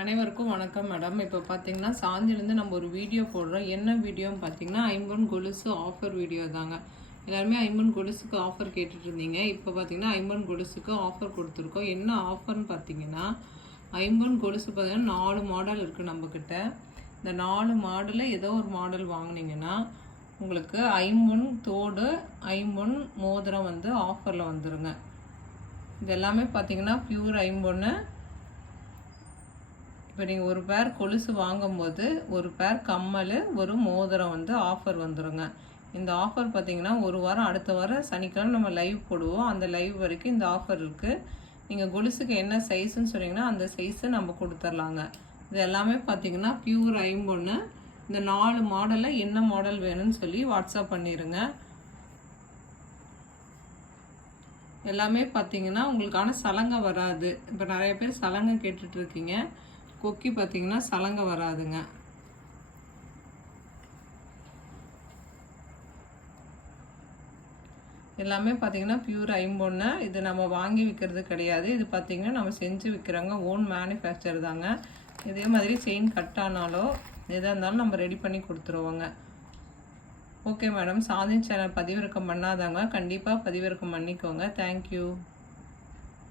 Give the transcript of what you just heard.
அனைவருக்கும் வணக்கம் மேடம். இப்போ பார்த்தீங்கன்னா சாந்திலேருந்து நம்ம ஒரு வீடியோ போடுறோம். என்ன வீடியோன்னு பார்த்தீங்கன்னா ஐம்பொன் கொலுசு ஆஃபர் வீடியோ தாங்க. எல்லாருமே ஐம்பொன் கொலுசுக்கு ஆஃபர் கேட்டுட்டு இருந்தீங்க. இப்போ பார்த்தீங்கன்னா ஐம்பொன் கொலுசுக்கு ஆஃபர் கொடுத்துருக்கோம். என்ன ஆஃபர்னு பார்த்தீங்கன்னா ஐம்பொன் கொலுசு பார்த்தீங்கன்னா 4 மாடல் இருக்குது நம்மக்கிட்ட. இந்த 4 மாடலில் ஏதோ ஒரு மாடல் வாங்கினீங்கன்னா உங்களுக்கு ஐம்பொன் தோடு ஐம்பொன் மோதிரம் வந்து ஆஃபரில் வந்துடுங்க. இது எல்லாமே பார்த்தீங்கன்னா பியூர் ஐம்பொன்னு. இப்போ நீங்கள் ஒரு பேர் கொலுசு வாங்கும்போது ஒரு பேர் கம்மல் ஒரு மோதிரம் வந்து ஆஃபர் வந்துடுங்க. இந்த ஆஃபர் பார்த்தீங்கன்னா ஒரு வாரம் அடுத்த வாரம் சனிக்கிழமை நம்ம லைவ் போடுவோம். அந்த லைவ் வரைக்கும் இந்த ஆஃபர் இருக்குது. நீங்கள் கொலுசுக்கு என்ன சைஸுன்னு சொன்னீங்கன்னா அந்த சைஸை நம்ம கொடுத்துர்லாங்க. இது எல்லாமே பார்த்தீங்கன்னா பியூர் ஐம்பொன்னு. இந்த 4 மாடலில் என்ன மாடல் வேணும்னு சொல்லி வாட்ஸ்அப் பண்ணிடுங்க. எல்லாமே பார்த்தீங்கன்னா உங்களுக்கான சலங்கை வராது. இப்போ நிறைய பேர் சலங்கை கேட்டுட்ருக்கீங்க. கொக்கி பார்த்தீங்கன்னா சலங்கை வராதுங்க. எல்லாமே பார்த்தீங்கன்னா பியூர் ஐம்பொன்னு. இது நம்ம வாங்கி விற்கிறது கிடையாது. இது பார்த்தீங்கன்னா நம்ம செஞ்சு விற்கிறோங்க. ஓன் மேனுஃபேக்சர் தாங்க. இதே மாதிரி செயின் கட் ஆனாலோ எதாக இருந்தாலும் நம்ம ரெடி பண்ணி கொடுத்துருவோங்க. Okay madam. சாந்தி சேனல் பதிவிறக்கம் பண்ணாதாங்க கண்டிப்பாக பதிவிறக்கம் பண்ணிக்கோங்க. தேங்க்யூ.